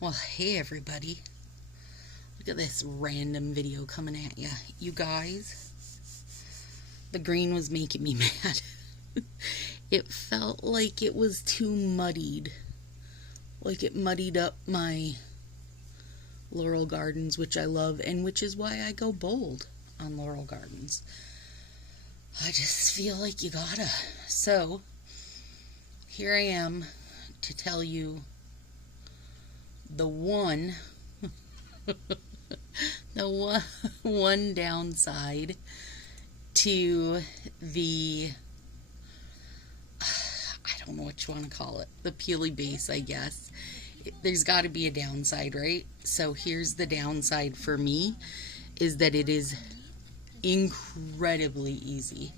Well, hey everybody. Look at this random video coming at you. You guys, the green was making me mad. It felt like it was too muddied. Like it muddied up my Laurel Gardens, which I love, and which is why I go bold on Laurel Gardens. I just feel like you gotta. So, here I am to tell you the one one downside to the, I don't know what you want to call it, the peely base, I guess. There's got to be a downside, right? So here's the downside for me, is that it is incredibly easy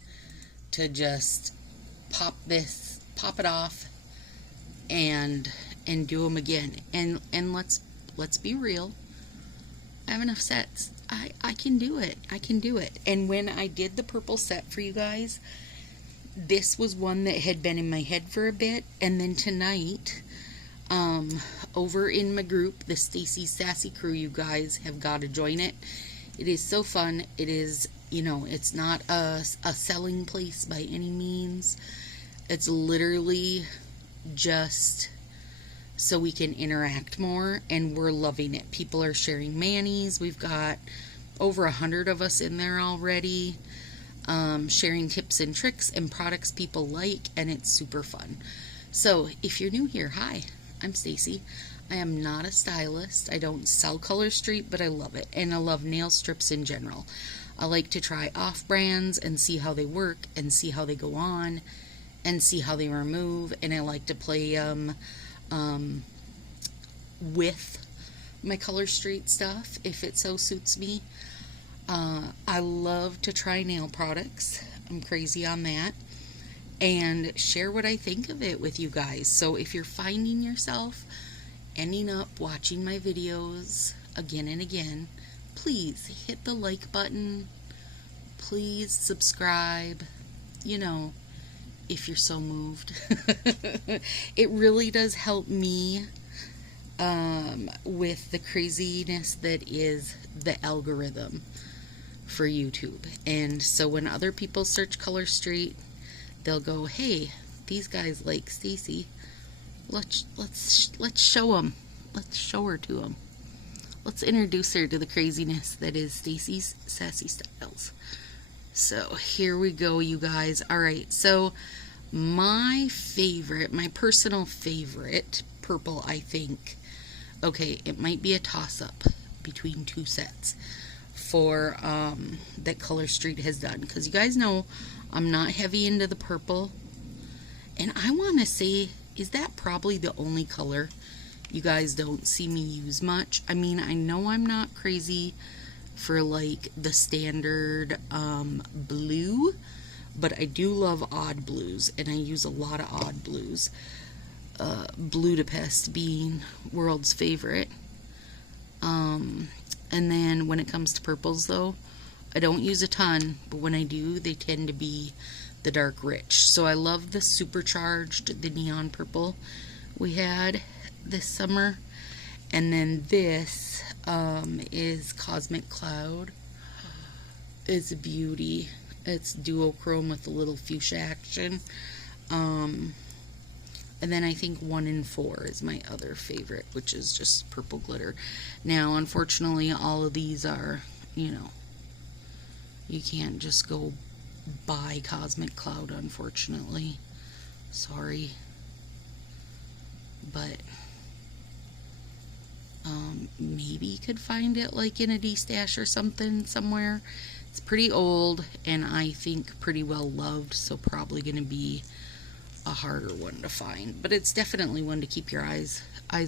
to just pop it off and do them again. And let's be real. I have enough sets. I can do it. I can do it. And when I did the purple set for you guys, this was one that had been in my head for a bit. And then tonight, over in my group, the Stacy Sassy crew, you guys have got to join it. It is so fun. It is, it's not a selling place by any means. It's literally just so we can interact more, and we're loving it. People are sharing manis. We've got over 100 of us in there already, sharing tips and tricks and products people like, and it's super fun. So if you're new here, hi, I'm Stacy. I am not a stylist. I don't sell Color Street, but I love it, and I love nail strips in general. I like to try off brands and see how they work and see how they go on and see how they remove, and I like to play with my Color Street stuff if it so suits me. I love to try nail products. I'm crazy on that, and share what I think of it with you guys. So if you're finding yourself ending up watching my videos again and again, please hit the like button. Please subscribe, if you're so moved. It really does help me with the craziness that is the algorithm for YouTube. And so when other people search Color Street, they'll go, hey, these guys like Stacy. Let's show them. Let's show her to them. Let's introduce her to the craziness that is Stacy's Sassy Styles. So here we go, you guys. Alright, so my personal favorite purple, I think, okay, it might be a toss-up between two sets for that Color Street has done, because you guys know I'm not heavy into the purple, and I want to say, is that probably the only color you guys don't see me use much? I mean, I know I'm not crazy for like the standard blue, but I do love odd blues, and I use a lot of odd blues. Budapest being world's favorite. And then when it comes to purples, though, I don't use a ton, but when I do, they tend to be the dark rich. So I love the supercharged, the neon purple we had this summer. And then this is Cosmic Cloud. It's a beauty. It's duochrome with a little fuchsia action. And then I think 1 in 4 is my other favorite, which is just purple glitter. Now, unfortunately, all of these are, you can't just go buy Cosmic Cloud, unfortunately. Sorry. But maybe you could find it like in a D-stash or something somewhere. It's pretty old, and I think pretty well loved, so probably going to be a harder one to find. But it's definitely one to keep your eyes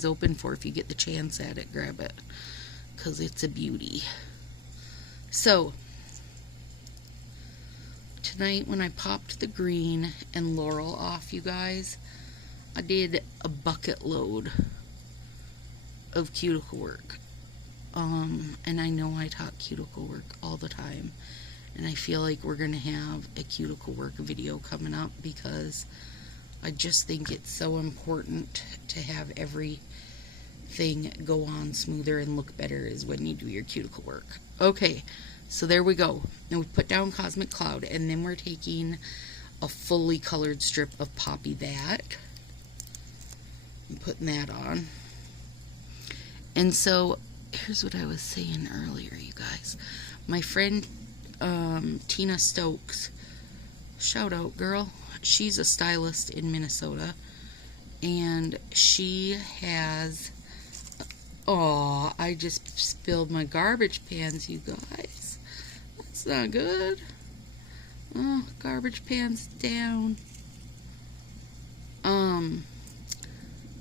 open for. If you get the chance at it, grab it, because it's a beauty. So tonight, when I popped the green and Laurel off, you guys, I did a bucket load of cuticle work. And I know I talk cuticle work all the time, and I feel like we're gonna have a cuticle work video coming up, because I just think it's so important to have every thing go on smoother and look better is when you do your cuticle work. Okay, so there we go. Now we put down Cosmic Cloud, and then we're taking a fully colored strip of Poppy That and putting that on. And so here's what I was saying earlier, you guys. My friend Tina Stokes, shout out girl, she's a stylist in Minnesota, and she has, oh, I just spilled my garbage pans, you guys. That's not good. Oh, garbage pans down.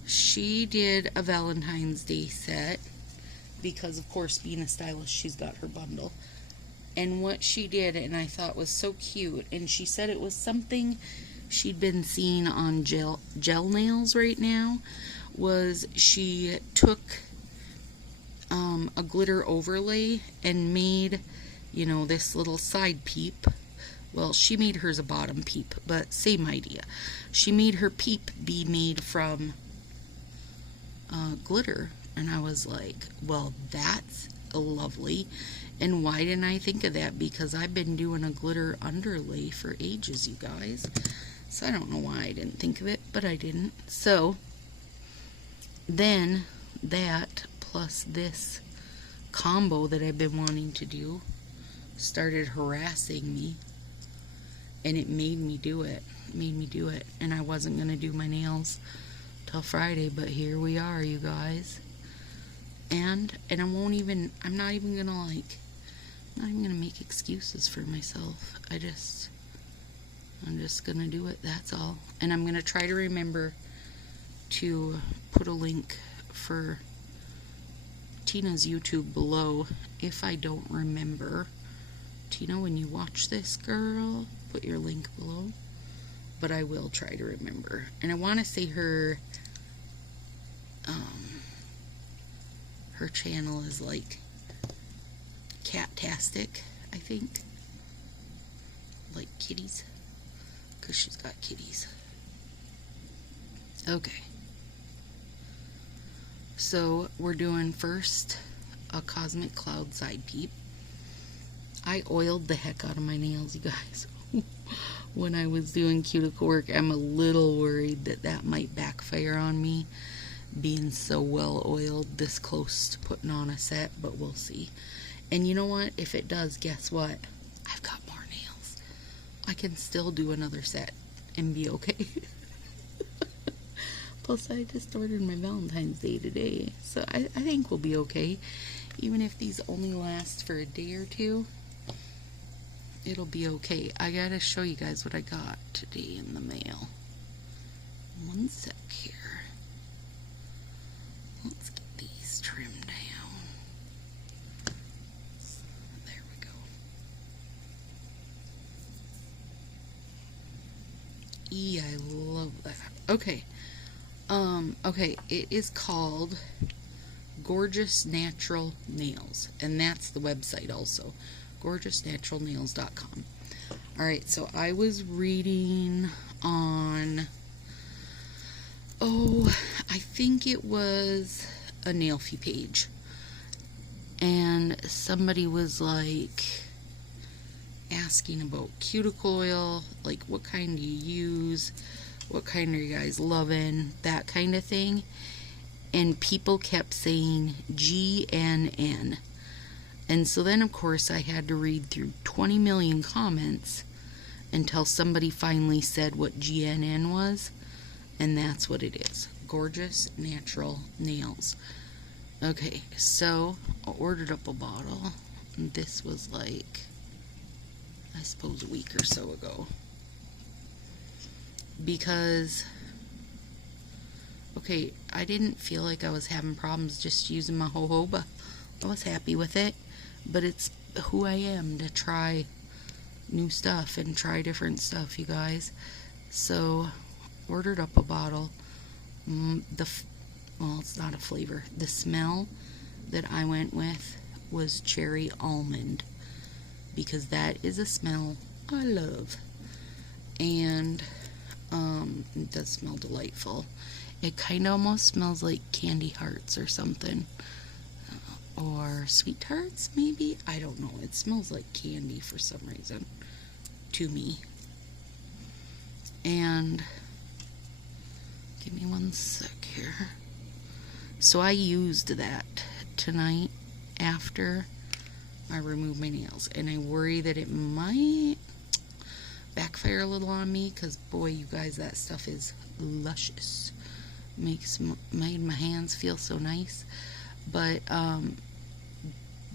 She did a Valentine's Day set because, of course, being a stylist, she's got her bundle. And what she did, and I thought was so cute, and she said it was something she'd been seeing on gel nails right now, was she took a glitter overlay and made, you know, this little side peep. Well, she made hers a bottom peep, but same idea. She made her peep be made from glitter, and I was like, well, that's lovely. And why didn't I think of that? Because I've been doing a glitter underlay for ages, you guys. So I don't know why I didn't think of it, but I didn't. So then that plus this combo that I've been wanting to do started harassing me, and it made me do it. And I wasn't going to do my nails till Friday, but here we are, you guys. And I'm not even gonna make excuses for myself. I'm just gonna do it, that's all. And I'm gonna try to remember to put a link for Tina's YouTube below if I don't remember. Tina, when you watch this, girl, put your link below. But I will try to remember. And I want to say her channel is like Cattastic, I think. Like kitties. Because she's got kitties. Okay. So we're doing first a Cosmic Cloud side peep. I oiled the heck out of my nails, you guys. When I was doing cuticle work, I'm a little worried that might backfire on me, being so well oiled this close to putting on a set, but we'll see. And you know what? If it does, guess what? I've got more nails. I can still do another set and be okay. Plus, I just ordered my Valentine's Day today, so I think we'll be okay. Even if these only last for a day or two, it'll be okay. I gotta show you guys what I got today in the mail. One sec here. Let's get these trimmed down. There we go. I love that. Okay. Okay, it is called Gorgeous Natural Nails, and that's the website also. GorgeousNaturalNails.com. Alright, so I was reading on, I think it was a Nailfy page, and somebody was like asking about cuticle oil, like what kind do you use, what kind are you guys loving, that kind of thing. And people kept saying GNN. And so then, of course, I had to read through 20 million comments until somebody finally said what GNN was. And that's what it is. Gorgeous Natural Nails. Okay, so I ordered up a bottle. And this was like, I suppose, a week or so ago. Because, okay, I didn't feel like I was having problems just using my jojoba. I was happy with it. But it's who I am to try new stuff and try different stuff, you guys. So, ordered up a bottle. Well, it's not a flavor. The smell that I went with was cherry almond, because that is a smell I love. And it does smell delightful. It kind of almost smells like candy hearts or something. Or sweet tarts, maybe? I don't know. It smells like candy for some reason to me. And give me one sec here. So I used that tonight after I removed my nails. And I worry that it might backfire a little on me because, boy, you guys, that stuff is luscious. Made my hands feel so nice. But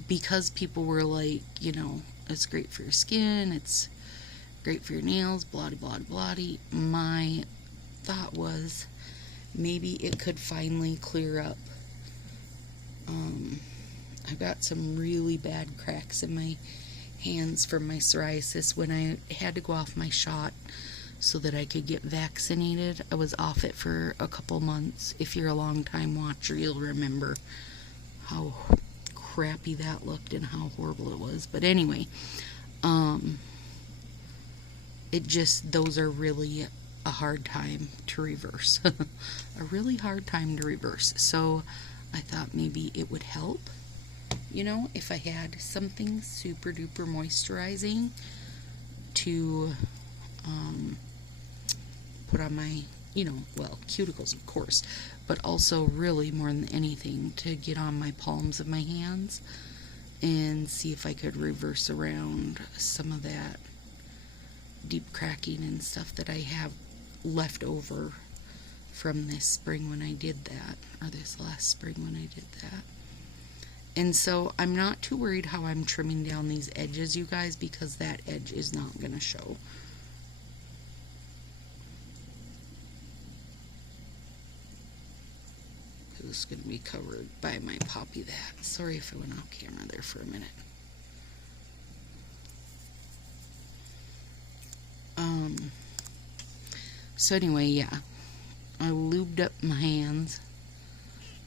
because people were like, you know, it's great for your skin, it's great for your nails, blah blah blah, my thought was maybe it could finally clear up. I've got some really bad cracks in my hands from my psoriasis. When I had to go off my shot so that I could get vaccinated, I was off it for a couple months. If you're a long time watcher, you'll remember how crappy that looked and how horrible it was. But anyway, those are really a hard time to reverse. A really hard time to reverse. So I thought maybe it would help, you know, if I had something super duper moisturizing to put on my, you know, well, cuticles, of course, but also really more than anything to get on my palms of my hands and see if I could reverse around some of that deep cracking and stuff that I have left over from this spring when I did that, or this last spring when I did that. And so I'm not too worried how I'm trimming down these edges, you guys, because that edge is not going to show. This is going to be covered by my poppy that. Sorry if I went off camera there for a minute. So anyway, yeah, I lubed up my hands.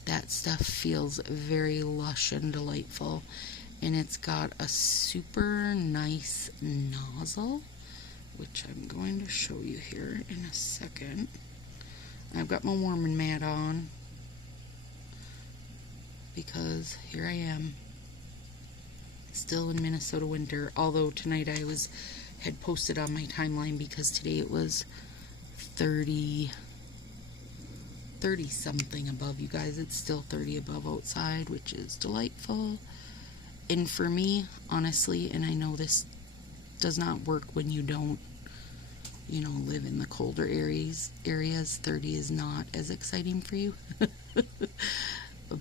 That stuff feels very lush and delightful, and it's got a super nice nozzle, which I'm going to show you here in a second. I've got my warming mat on because here I am, still in Minnesota winter, although tonight I had posted on my timeline because today it was 30 something above, you guys. It's still 30 above outside, which is delightful. And for me, honestly, and I know this does not work when you don't, you know, live in the colder areas, 30 is not as exciting for you.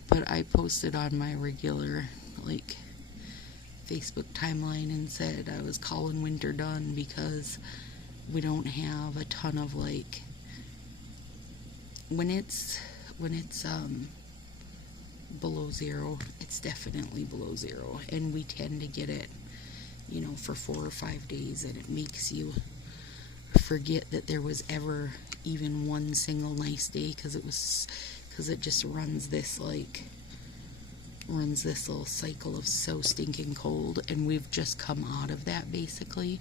But I posted on my regular, like, Facebook timeline and said I was calling winter done because we don't have a ton of, like, when it's below zero, it's definitely below zero, and we tend to get it, you know, for 4 or 5 days, and it makes you forget that there was ever even one single nice day, because it just runs this little cycle of so stinking cold, and we've just come out of that basically.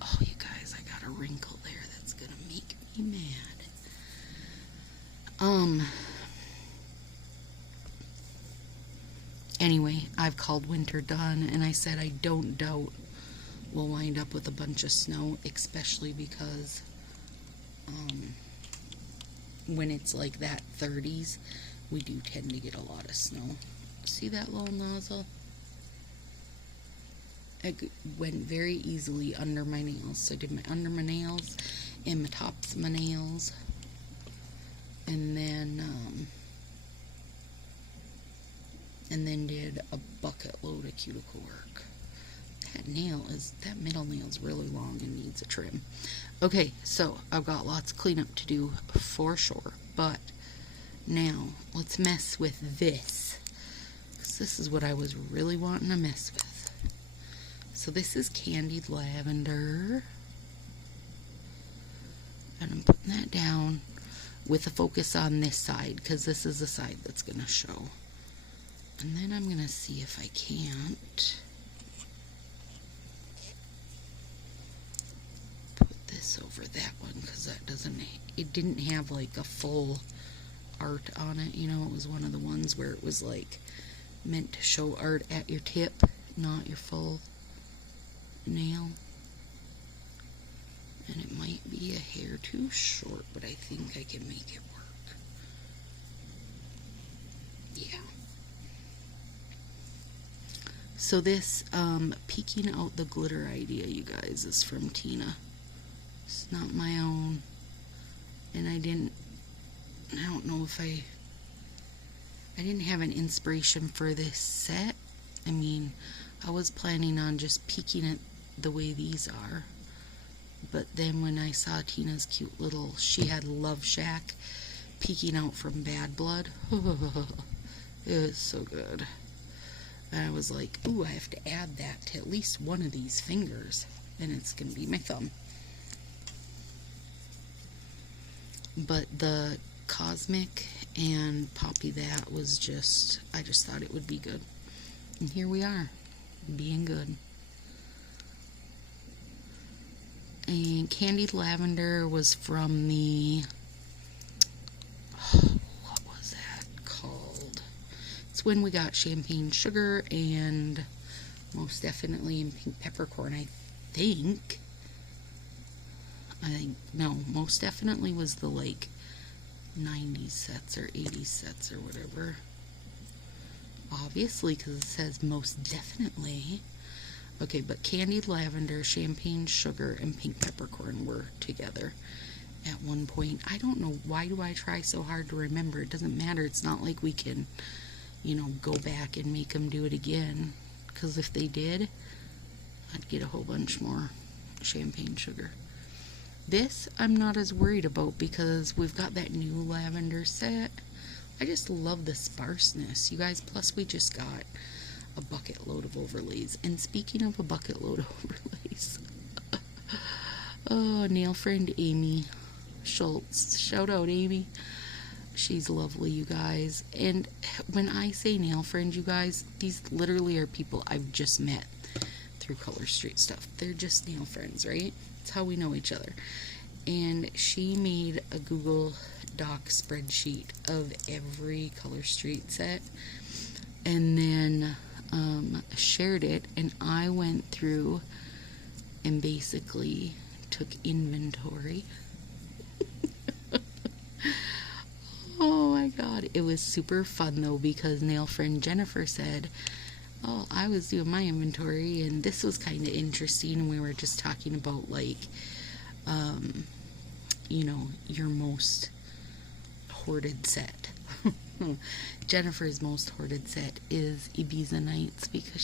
Oh, you guys, I got a wrinkle there that's gonna make me mad. Anyway, I've called winter done, and I said I don't doubt we'll wind up with a bunch of snow, especially because when it's like that 30s, we do tend to get a lot of snow. See that little nozzle? It went very easily under my nails. So I did my under my nails and my tops of my nails, and then did a bucket load of cuticle work. That middle nail is really long and needs a trim. Okay, so I've got lots of cleanup to do for sure, but now let's mess with this, because this is what I was really wanting to mess with. So this is candied lavender, and I'm putting that down with a focus on this side, because this is the side that's going to show. And then I'm going to see if I can't put this over that one, because it didn't have like a full art on it. You know, it was one of the ones where it was like meant to show art at your tip, not your full nail. And it might be a hair too short, but I think I can make it work. Yeah. So this peeking out the glitter idea, you guys, is from Tina. It's not my own. And I don't know if I didn't have an inspiration for this set. I mean, I was planning on just peeking it the way these are. But then when I saw Tina's cute little, she had Love Shack peeking out from Bad Blood. It was so good. And I was like, ooh, I have to add that to at least one of these fingers. And it's going to be my thumb. But the Cosmic and Poppy That was just, I just thought it would be good. And here we are, being good. And Candied Lavender was from the, what was that called? It's when we got Champagne Sugar and most definitely in Pink Peppercorn, I think. No, most definitely was the like 90s sets or 80s sets or whatever. Obviously, because it says most definitely. Okay, but Candied Lavender, Champagne Sugar, and Pink Peppercorn were together at one point. I don't know, why do I try so hard to remember? It doesn't matter. It's not like we can, you know, go back and make them do it again. Because if they did, I'd get a whole bunch more Champagne Sugar. This I'm not as worried about because we've got that new lavender set. I just love the sparseness, you guys. Plus we just got a bucket load of overlays. And speaking of a bucket load of overlays, oh, nail friend Amy Schultz. Shout out, Amy. She's lovely, you guys. And when I say nail friend, you guys, these literally are people I've just met through Color Street stuff. They're just nail friends, right? That's how we know each other. And she made a Google Doc spreadsheet of every Color Street set and then shared it, and I went through and basically took inventory. Oh my god, it was super fun though, because nail friend Jennifer said, oh, I was doing my inventory and this was kind of interesting, and we were just talking about like you know, your most hoarded set. Jennifer's most hoarded set is Ibiza Nights, because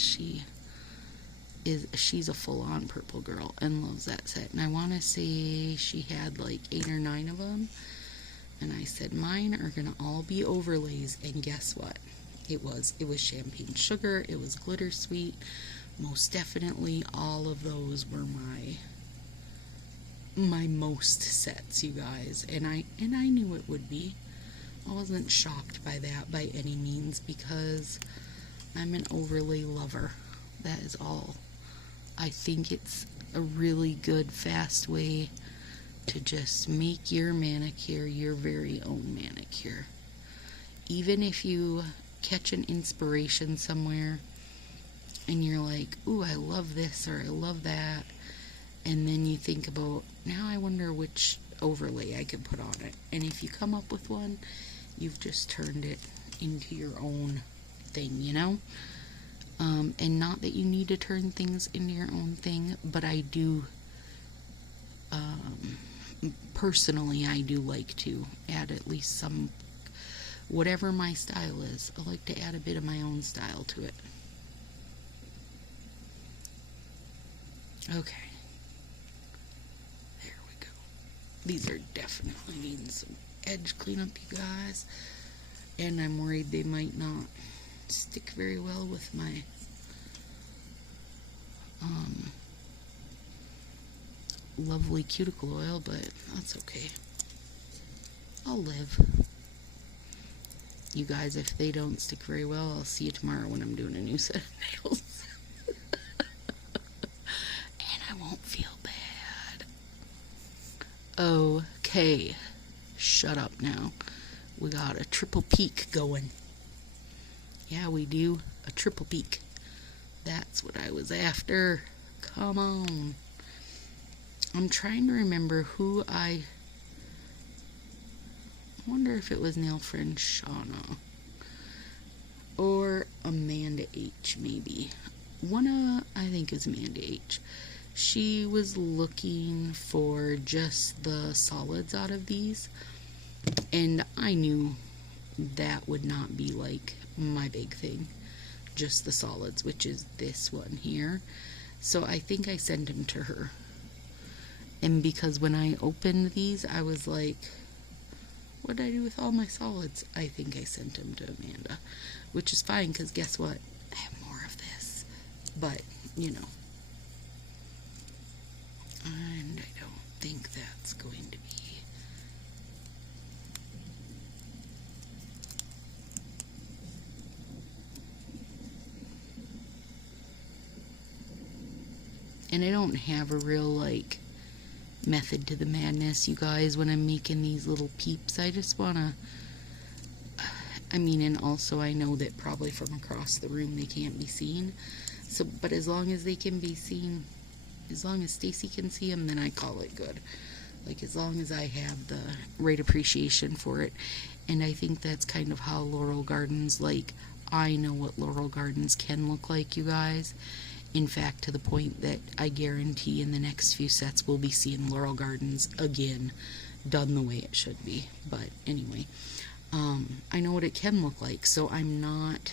she's a full-on purple girl and loves that set. And I want to say she had like 8 or 9 of them, and I said mine are gonna all be overlays, and guess what? It was Champagne Sugar, it was Glitter Sweet. Most definitely all of those were my most sets, you guys, and I knew it would be. I wasn't shocked by that by any means, because I'm an overlay lover. That is all. I think it's a really good, fast way to just make your manicure your very own manicure. Even if you catch an inspiration somewhere and you're like, ooh, I love this or I love that, and then you think about, now I wonder which overlay I could put on it. And if you come up with one, you've just turned it into your own thing, you know? And not that you need to turn things into your own thing, but I do, personally, I do like to add at least some, whatever my style is, I like to add a bit of my own style to it. Okay. There we go. These are definitely needing some edge cleanup, you guys. And I'm worried they might not stick very well with my lovely cuticle oil, but that's okay. I'll live. You guys, if they don't stick very well, I'll see you tomorrow when I'm doing a new set of nails. And I won't feel bad. Okay. Shut up now. We got a triple peak going. Yeah, we do. A triple peak. That's what I was after. Come on. I'm trying to remember who I wonder if it was nail friend Shauna or Amanda H, maybe. I think it's Amanda H. She was looking for just the solids out of these, and I knew that would not be like my big thing, just the solids, which is this one here. So I think I sent him to her, and because when I opened these I was like, what did I do with all my solids? I think I sent him to Amanda, which is fine, because guess what, I have more of this, but you know, and I don't think that's going to be. And I don't have a real, like, method to the madness, you guys, when I'm making these little peeps. I just want to, and also I know that probably from across the room they can't be seen. So, but as long as they can be seen, as long as Stacy can see them, then I call it good. Like, as long as I have the right appreciation for it. And I think that's kind of how Laurel Gardens, like, I know what Laurel Gardens can look like, you guys. In fact, to the point that I guarantee in the next few sets we'll be seeing Laurel Gardens again, done the way it should be. But anyway, I know what it can look like, so I'm not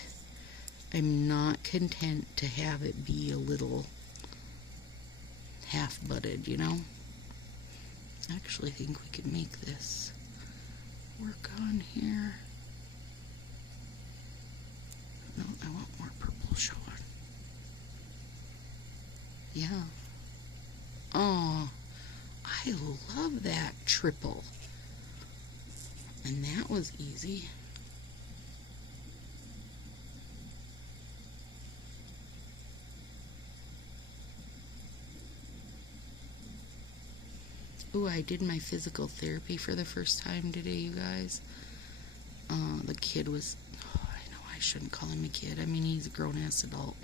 content to have it be a little half-butted, you know? I actually think we could make this work on here. No, I want more purple showing. Yeah. Oh, I love that triple. And that was easy. Ooh, I did my physical therapy for the first time today, you guys. The kid was, I know I shouldn't call him a kid. I mean, he's a grown-ass adult.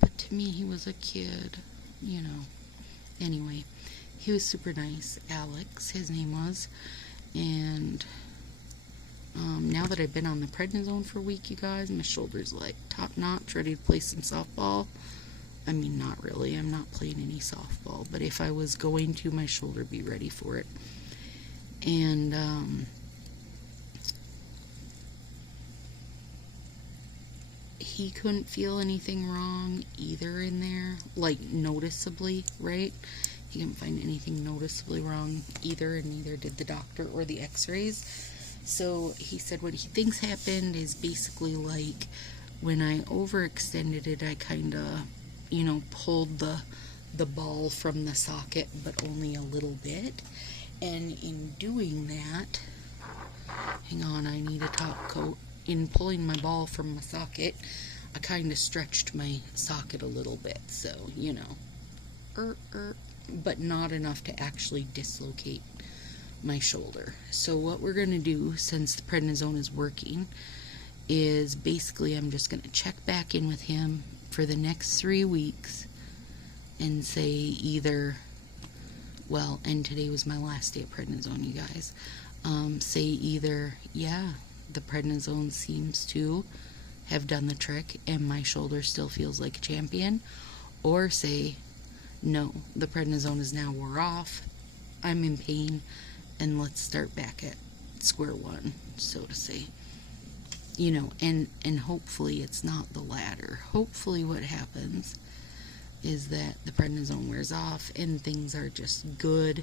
But to me, he was a kid, you know. Anyway, he was super nice. Alex, his name was. And now that I've been on the prednisone for a week, you guys, my shoulder's like top-notch, ready to play some softball. I mean, not really. I'm not playing any softball. But if I was going to, my shoulder would be ready for it. And he couldn't feel anything wrong either in there, like noticeably, right? He couldn't find anything noticeably wrong either, and neither did the doctor or the x-rays. So he said what he thinks happened is basically like when I overextended it, I kind of, you know, pulled the ball from the socket, but only a little bit. And in doing that, hang on, I need a top coat. In pulling my ball from my socket, I kind of stretched my socket a little bit, so, you know, but not enough to actually dislocate my shoulder. So what we're going to do, since the prednisone is working, is basically I'm just going to check back in with him for the next 3 weeks and say either, well, and today was my last day of prednisone, you guys, say either, yeah, the prednisone seems to have done the trick and my shoulder still feels like a champion, or say, no, the prednisone is now wore off, I'm in pain, and let's start back at square one, so to say. You know, and hopefully it's not the latter. Hopefully what happens is that the prednisone wears off and things are just good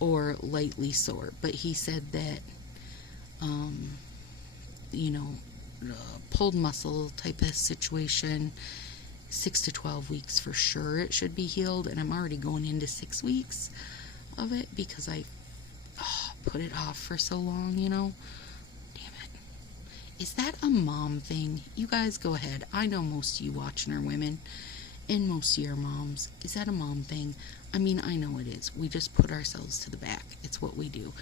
or lightly sore. But he said that, you know, pulled muscle type of situation, 6 to 12 weeks for sure it should be healed. And I'm already going into 6 weeks of it because I put it off for so long, you know. Is that a mom thing? You guys go ahead. I know most of you watching are women, and most of you are moms. Is that a mom thing? I mean, I know it is. We just put ourselves to the back. It's what we do.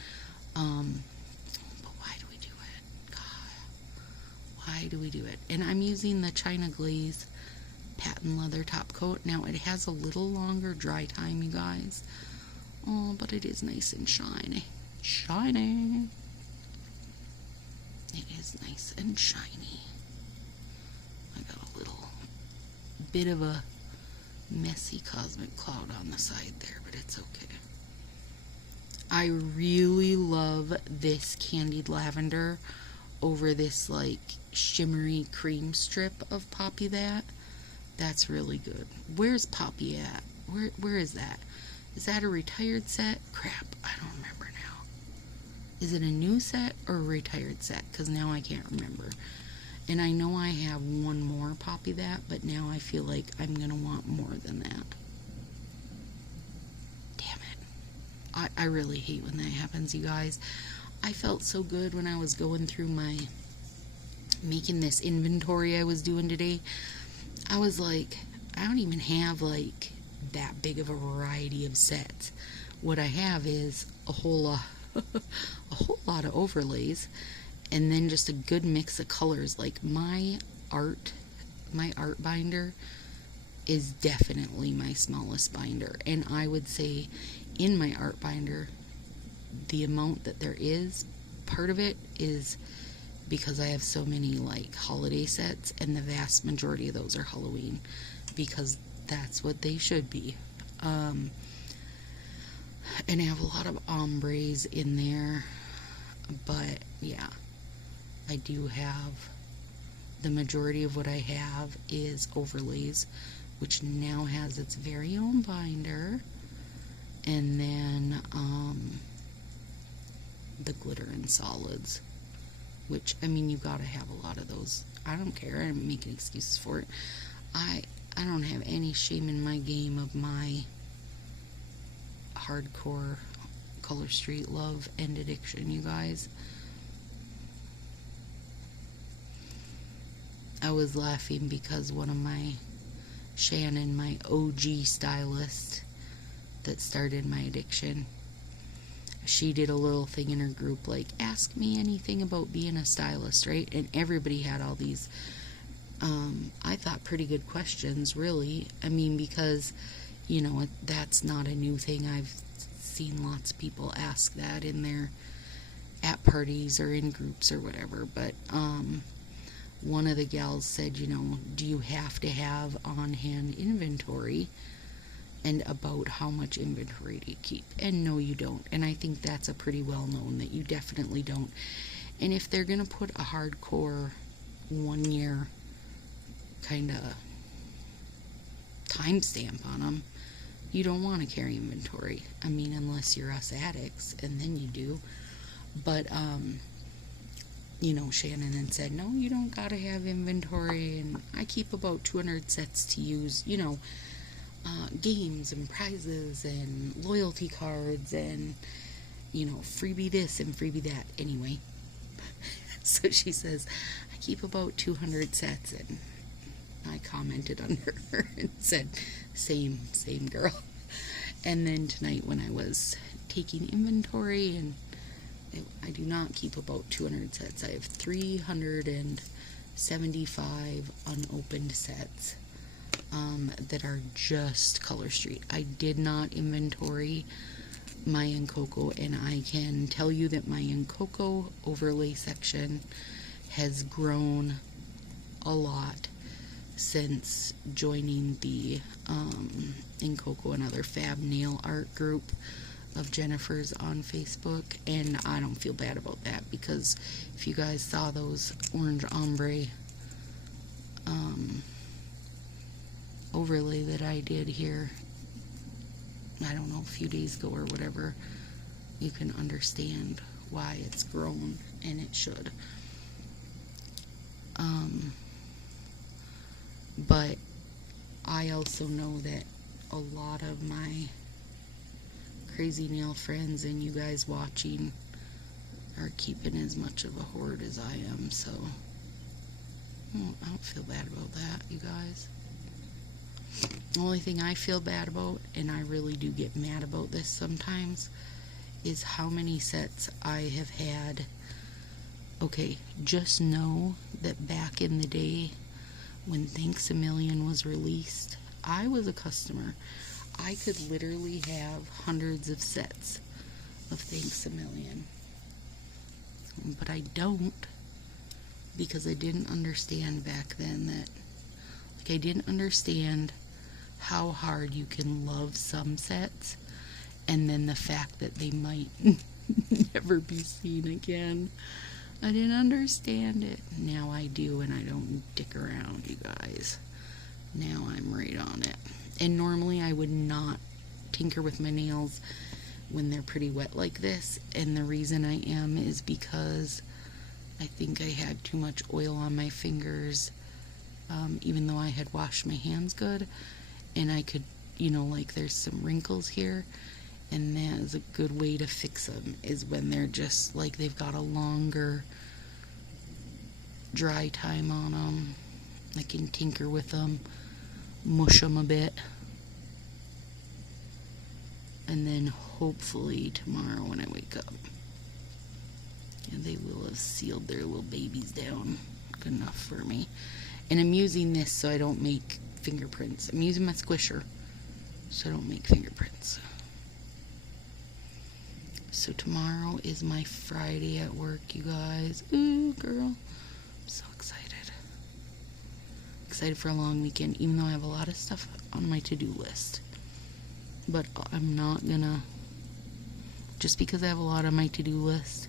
But why do we Why do we do it? And I'm using the China Glaze patent leather top coat. Now it has a little longer dry time, you guys. Oh, but it is nice and shiny. Shiny. It is nice and shiny. I got a little bit of a messy cosmic cloud on the side there, but it's okay. I really love this candied lavender over this like shimmery cream strip of Poppy That's really good. Where's Poppy at? Where is that? Is that a retired set? Crap, I don't remember now. Is it a new set or a retired set? Because now I can't remember. And I know I have one more Poppy but now I feel like I'm going to want more than that. Damn it. I really hate when that happens, you guys. I felt so good when I was going through making this inventory I was doing today. I was like, I don't even have like that big of a variety of sets. What I have is a whole lot of overlays, and then just a good mix of colors. Like my art binder is definitely my smallest binder, and I would say in my art binder, the amount that there is, part of it is because I have so many like holiday sets, and the vast majority of those are Halloween, because that's what they should be. And I have a lot of ombres in there, but yeah, I do have, the majority of what I have is overlays, which now has its very own binder, and then the glitter and solids, which, I mean, you gotta have a lot of those. I don't care, I'm making excuses for it. I don't have any shame in my game of my hardcore Color Street love and addiction, you guys. I was laughing because one of Shannon, my OG stylist that started my addiction, she did a little thing in her group like, ask me anything about being a stylist, right? And everybody had all these I thought pretty good questions, really. I mean, because you know, that's not a new thing. I've seen lots of people ask that at parties or in groups or whatever. But one of the gals said, you know, do you have to have on-hand inventory, and about how much inventory do you keep? And no, you don't. And I think that's a pretty well known that you definitely don't. And if they're gonna put a hardcore 1 year kind of timestamp on them, you don't want to carry inventory. I mean, unless you're us addicts, and then you do. But you know, Shannon had said, no, you don't gotta have inventory, and I keep about 200 sets to use, you know, games and prizes and loyalty cards and, you know, freebie this and freebie that. Anyway, so she says, I keep about 200 sets, and I commented under her and said, same girl. And then tonight when I was taking inventory, and I do not keep about 200 sets. I have 375 unopened sets that are just Color Street. I did not inventory my Coco, and I can tell you that my Coco overlay section has grown a lot since joining the Coco and other fab nail art group of Jennifer's on Facebook, and I don't feel bad about that, because if you guys saw those orange ombre overlay that I did here, I don't know, a few days ago or whatever, you can understand why it's grown, and it should. But I also know that a lot of my crazy nail friends and you guys watching are keeping as much of a hoard as I am, so I don't feel bad about that, you guys. The only thing I feel bad about, and I really do get mad about this sometimes, is how many sets I have had Okay, just know that back in the day when Thanks a Million was released, I was a customer. I could literally have hundreds of sets of Thanks a Million. But I don't, because I didn't understand back then that, like, I didn't understand how hard you can love some sets and then the fact that they might never be seen again. I didn't understand it. Now I do, and I don't dick around, you guys. Now I'm right on it. And normally I would not tinker with my nails when they're pretty wet like this, and the reason I am is because I think I had too much oil on my fingers, even though I had washed my hands good, and I could, like, there's some wrinkles here, and that is a good way to fix them, is when they're just like they've got a longer dry time on them. I can tinker with them, mush them a bit, and then hopefully tomorrow when I wake up, and they will have sealed their little babies down good enough for me. And I'm using this so I don't make fingerprints. I'm using my squisher so I don't make fingerprints. So tomorrow is my Friday at work, you guys. Ooh, girl. I'm so excited. Excited for a long weekend, even though I have a lot of stuff on my to-do list. But I'm not gonna, just because I have a lot on my to-do list,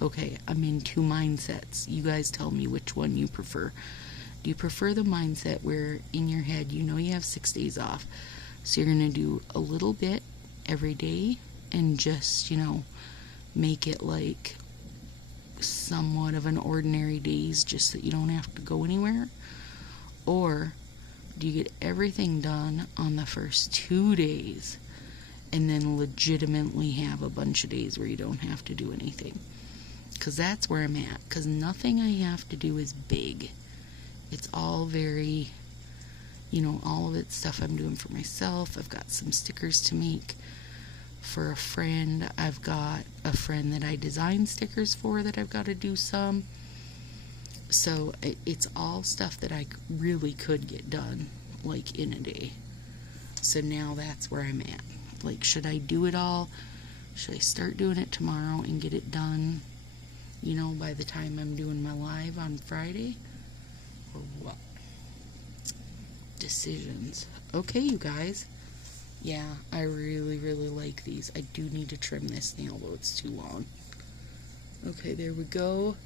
okay, I'm in two mindsets. You guys tell me which one you prefer. Do you prefer the mindset where in your head you know you have 6 days off, so you're gonna do a little bit every day and just, make it like somewhat of an ordinary days just so you don't have to go anywhere? Or do you get everything done on the first 2 days and then legitimately have a bunch of days where you don't have to do anything? Because that's where I'm at. Because nothing I have to do is big. It's all very, all of it's stuff I'm doing for myself. I've got some stickers to make for a friend. I've got a friend that I design stickers for that I've got to do some. So it's all stuff that I really could get done, like, in a day. So now that's where I'm at. Like, should I do it all? Should I start doing it tomorrow and get it done, by the time I'm doing my live on Friday? Or what? Decisions. Okay, you guys. Yeah, I really, really like these. I do need to trim this nail, though it's too long. Okay, there we go.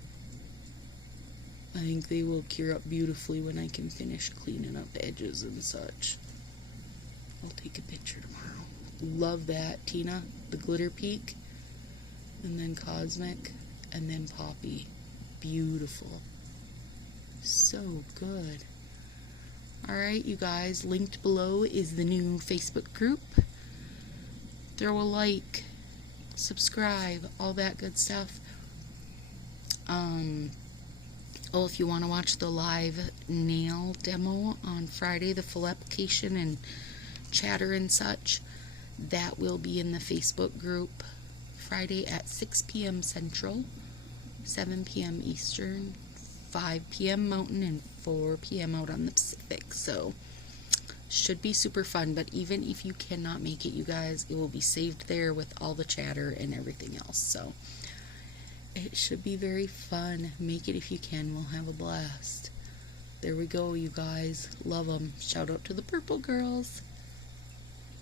I think they will cure up beautifully when I can finish cleaning up edges and such. I'll take a picture tomorrow. Love that, Tina. The glitter peak, and then cosmic, and then poppy. Beautiful. So good. Alright, you guys, linked below is the new Facebook group. Throw a like, subscribe, all that good stuff. If you want to watch the live nail demo on Friday, the full application and chatter and such, that will be in the Facebook group Friday at 6 p.m. Central, 7 p.m. Eastern, 5 p.m. Mountain, and 4 p.m. out on the Pacific. So should be super fun. But even if you cannot make it, you guys, it will be saved there with all the chatter and everything else. So it should be very fun. Make it if you can. We'll have a blast. There we go, you guys. Love them. Shout out to the purple girls.